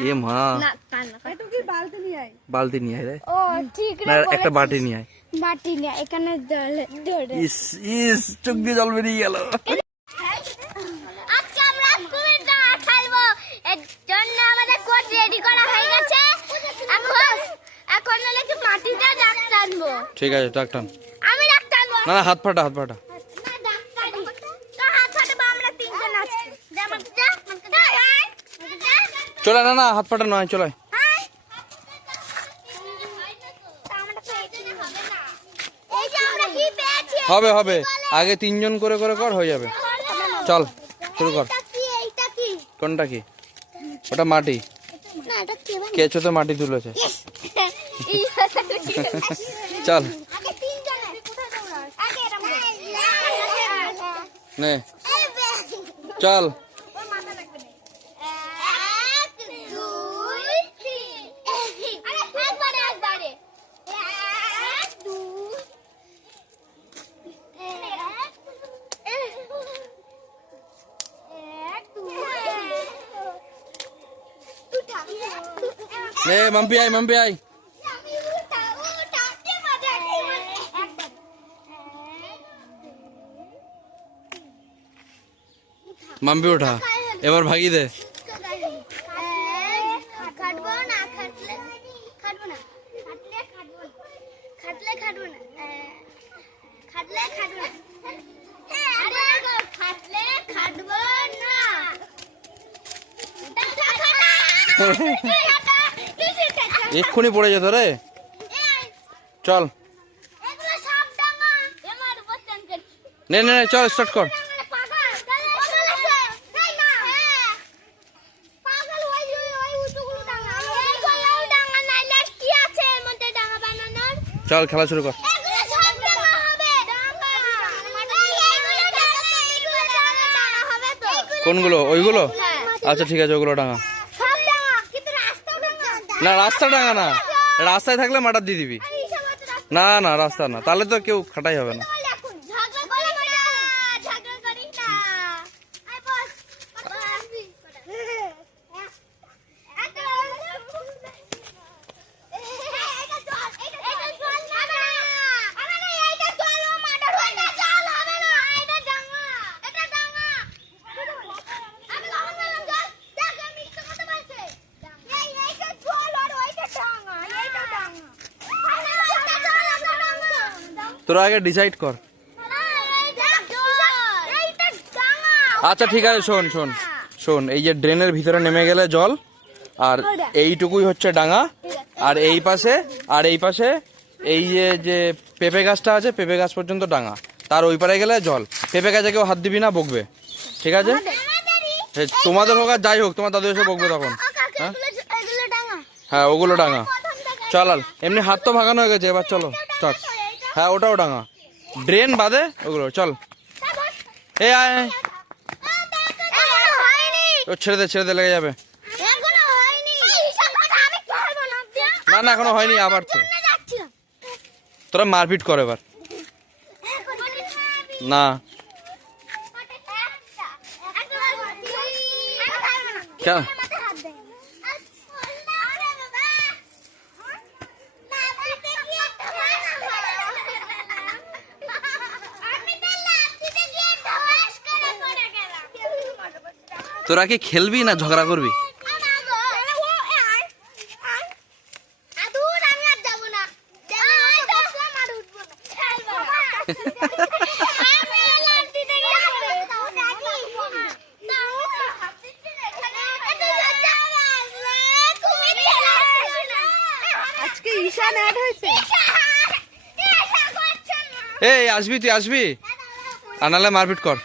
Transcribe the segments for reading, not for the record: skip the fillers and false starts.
এ মা না কান না তুই কি বালতি নিয়ে আয়। বালতি নিয়ে আয় রে ও ঠিক না রে একটা বাটি নিয়ে আয় বাটি নিয়ে এখানে ধরে ইস ইস চোখ দিয়ে জল বেরিয়ে গেল আজকে আমরা কুমির ডাঙা খেলবো এর জন্য আমাদের কোচ রেডি করা হয়ে গেছে এখন নাকি মাটিতে ডাক টানবো ঠিক আছে ডাক টান আমি ডাক টানবো না না হাত ফাটা না ডাক টানি তো হাত ফাটাবো আমরা তিনজন আছি যেমন চলে না না হাত ফাটা নয় চলে হবে হবে আগে তিনজন করে করে কর হয়ে যাবে চল শুরু কর কোনটা কি ওটা মাটি কেঁচোতে মাটি তুলেছে চল নে চল নে মাম্পি আয় মাম্পি ওঠা এবার ভাগি দে এক্ষুনি পড়ে যেত রে চল নে নে নে, চল স্টার্ট কর চল খেলা শুরু কর কোনগুলো ওইগুলো আচ্ছা ঠিক আছে ওগুলো ডাঙা না রাস্তা ডাঙা না রাস্তায় থাকলে মাটার দিয়ে দিবি না না রাস্তা না তাহলে তো কেউ খাটাই হবে না তোরা আগে ডিসাইড কর আচ্ছা ঠিক আছে শোন শোন শোন এই যে ড্রেনের ভিতরে নেমে গেলে জল আর এইটুকুই হচ্ছে ডাঙা আর এই পাশে এই যে পেঁপে গাছটা আছে পেঁপে গাছ পর্যন্ত ডাঙা তার ওই পারে গেলে জল পেঁপে গাছে কেউ হাত দিবি না বকবে ঠিক আছে তোমাদের হোক আর যাই হোক তোমার দাদু এসে বকবে তখন হ্যাঁ ওগুলো ডাঙা চল এমনি হাত তো ভাগানো হয়ে গেছে এবার চলো স্টার্ট হ্যাঁ ওটাও ডাঙা ড্রেন বাদে ওগুলো চল এই আয় ছেড়ে দে লেগে যাবে না না এখনো হয়নি আবার তো তোরা মারপিট কর এবার না কেন তোরা কি খেলবি না ঝগড়া করবি এই আসবি তুই আসবি আনালে মারপিট কর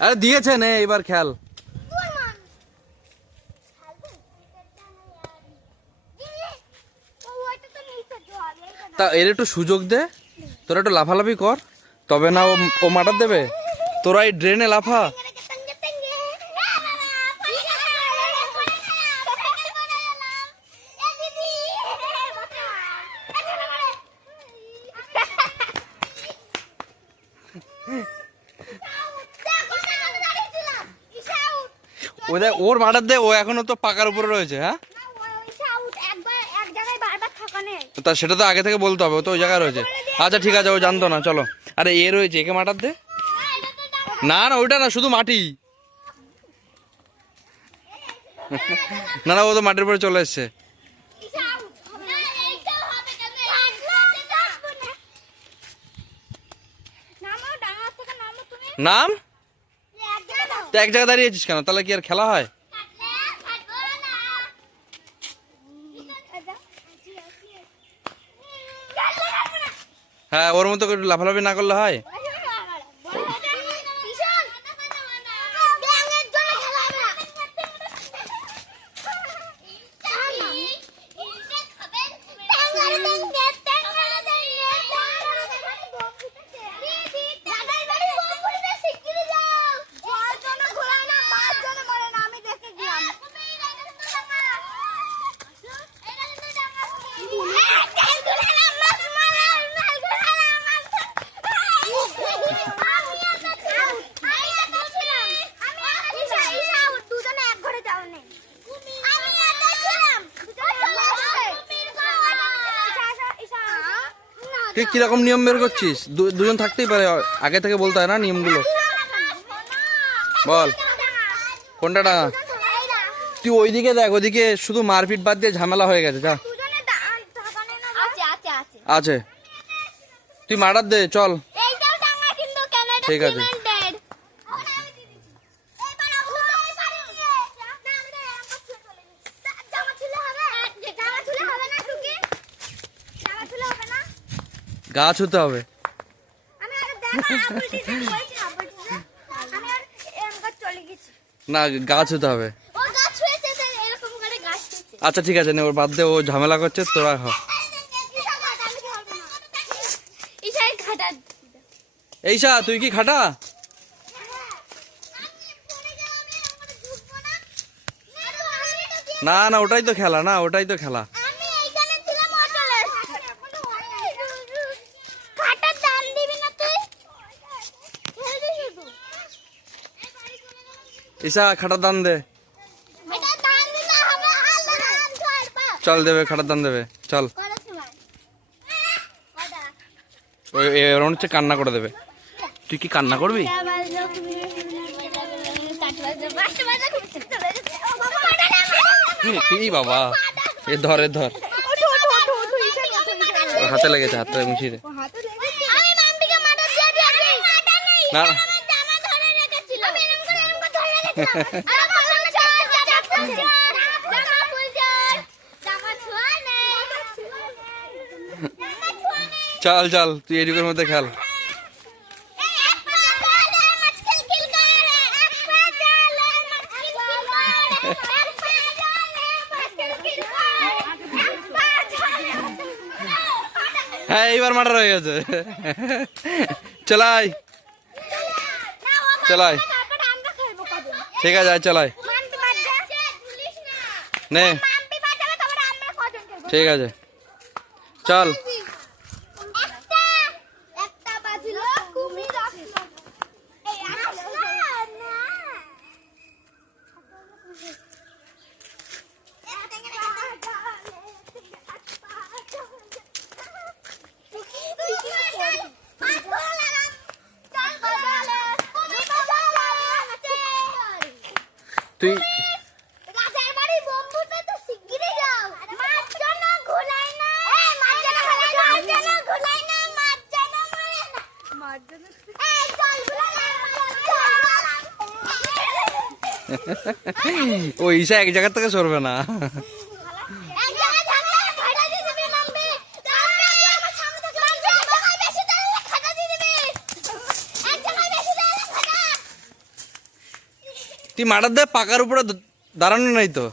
আরে দিয়েছে নে এবার খেল তা এর একটু সুযোগ দে তোরা একটু লাফালাফি কর তবে না ও মাটার দেবে তোরা এই ড্রেনে লাফা ওর মাঠার দে, ও এখনো তো পাকার উপরে রয়েছে। হ্যাঁ তা সেটা তো আগে থেকে বলতে হবে, ও তো ওই জায়গায় রয়েছে। আচ্ছা ঠিক আছে, ও জানতো না, চলো। আরে এ রয়েছে, একে মাঠার দে। না না ওইটা না, শুধু মাটি। না না, ও তো মাটির উপরে চলে এসছে। নাম তো এক জায়গায় দাঁড়িয়েছিস কেন? তাহলে কি আর খেলা হয়? হ্যাঁ, ওর মতো করে লাফালাফি না করলে হয়? তুই কিরকম নিয়ম বের করছিস? দুজন থাকতেই পারে, আগে থেকে বলতে হয় না নিয়মগুলো? বল কোনটা ডাঙা? তুই ওইদিকে দেখ, ওইদিকে শুধু মারপিট বাদ দিয়ে ঝামেলা হয়ে গেছে। যা আছে, তুই মারার দে, চল। ঠিক আছে। গাছ হতে হবে। না, গাছ হতে হবে। আচ্ছা ঠিক আছে, ওর বাদ দে, ও ঝামেলা করছে, তোরা হ। এইসা তুই কি খাটা? না না, ওটাই তো খেলা, না ওটাই তো খেলা। ঈশা খাটার দান দে। চল দেবে, খাটার দান দেবে, চল। এরকম হচ্ছে কান্না করে দেবে। তুই কি কান্না করবি? এই বাবা, এ ধর, এ ধর, হাতে লেগেছে, হাতে মুছিয়ে দে। না চল চল, তুই এদিকের মধ্যে খেল। হ্যাঁ, এইবার মার্ডার হয়ে গেছে। চলাই চলাই, ঠিক আছে, চলাই নে, ঠিক আছে, চল। তুই ও ঈশা এক জায়গা থেকে সরবে না। তুই মারার দে, পাকার উপরে দাঁড়ানো নাই তো।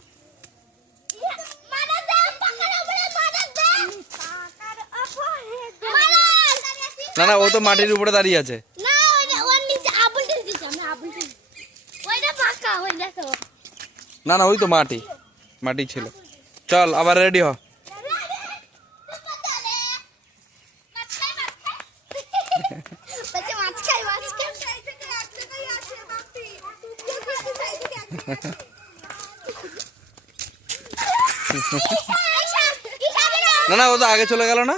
না না, ও তো মাটির উপরে দাঁড়িয়ে আছে। না না, ওই তো মাটি, মাটি ছিল। চল আবার রেডি হ। না না, ও তো আগে চলে গেল না।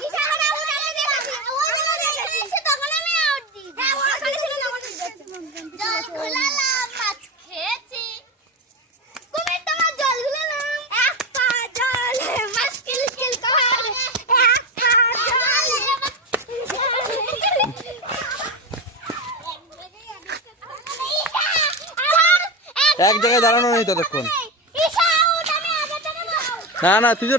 এক জায়গায় দাঁড়ানো নেই ততক্ষণ। না না, তুই তো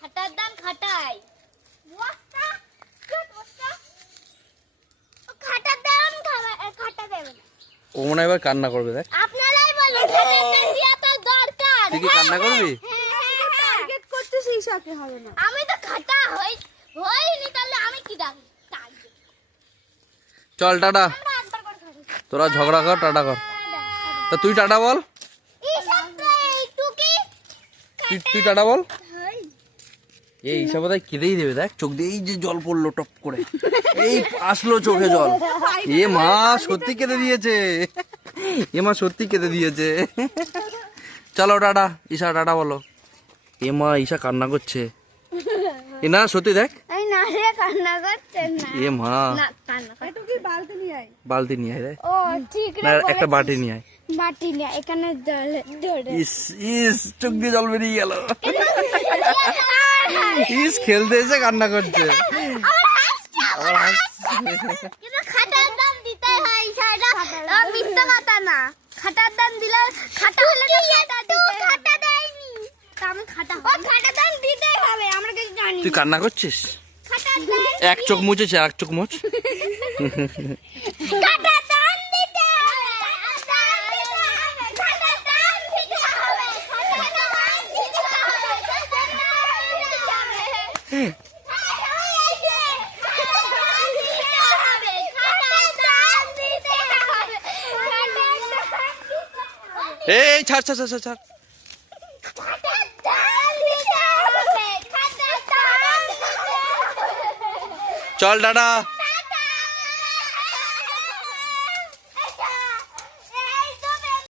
খাটার দাম খাটাই খাটার দাম খাটা দেবে না। ও মনে হয় এবার কান্না করবে, দেখ। আপনারাই বলুন খাটার দাম দিয়া তো দরকার। তুই কি কান্না করবি? টার্গেট করতেছি সাথে হবে না। আমি তো খাটা হইনি, তাহলে আমি কি ডাকি? চল টাটা, আমরা একবার করে খাবো। তোরা ঝগড়া কর, টাটা কর। তা তুই টাটা বল, তুই টাটা বল। এই হিসাবে তাই কেঁদেই দেবে, দেখ চোখ দিয়ে এই যে জল পড়লো টপ করে, এই আসলো চোখে জল। এ মা সত্যি কেঁদে দিয়েছে, এ মা সত্যি কেঁদে দিয়েছে। চলো টাটা, ঈশা টাটা বলো। এ মা ঈশা কান্না করছে। এ না সত্যি দেখ, এই না রে কান্না করছেন না। এ মা না কান্না করে। তুই বালতি নিয়ে আয়। বালতি নিয়ে আয় রে। ও ঠিক না রে। একটা বাটি নিয়ে আয়। বাটি নিয়ে এখানে ধরে। ইস ইস চোখ দিয়ে জল বেরিয়ে গেল। ইস খেলতে এসে কান্না করছে। আবার হাসছে। কিন্তু খাটার দাম দিতে হয় সেটা মিথ্যা কথা না। খাটার দাম দিলে খাটা হলে তো খাটা দেয়নি। তা আমি খাটা ও খাটার দাম দিতেই হবে, আমরা কিছু জানি। তুই কান্না করছিস? খাটার দাম এক চোখ মুছেছে, এক চোখ মুছ। খাটার দাম দিতে হবে। খাটার দাম দিতে হবে। খাটার দাম দিতে হবে। এই ছাড় ছাড় ছাড় ছাড়। চল টাটা।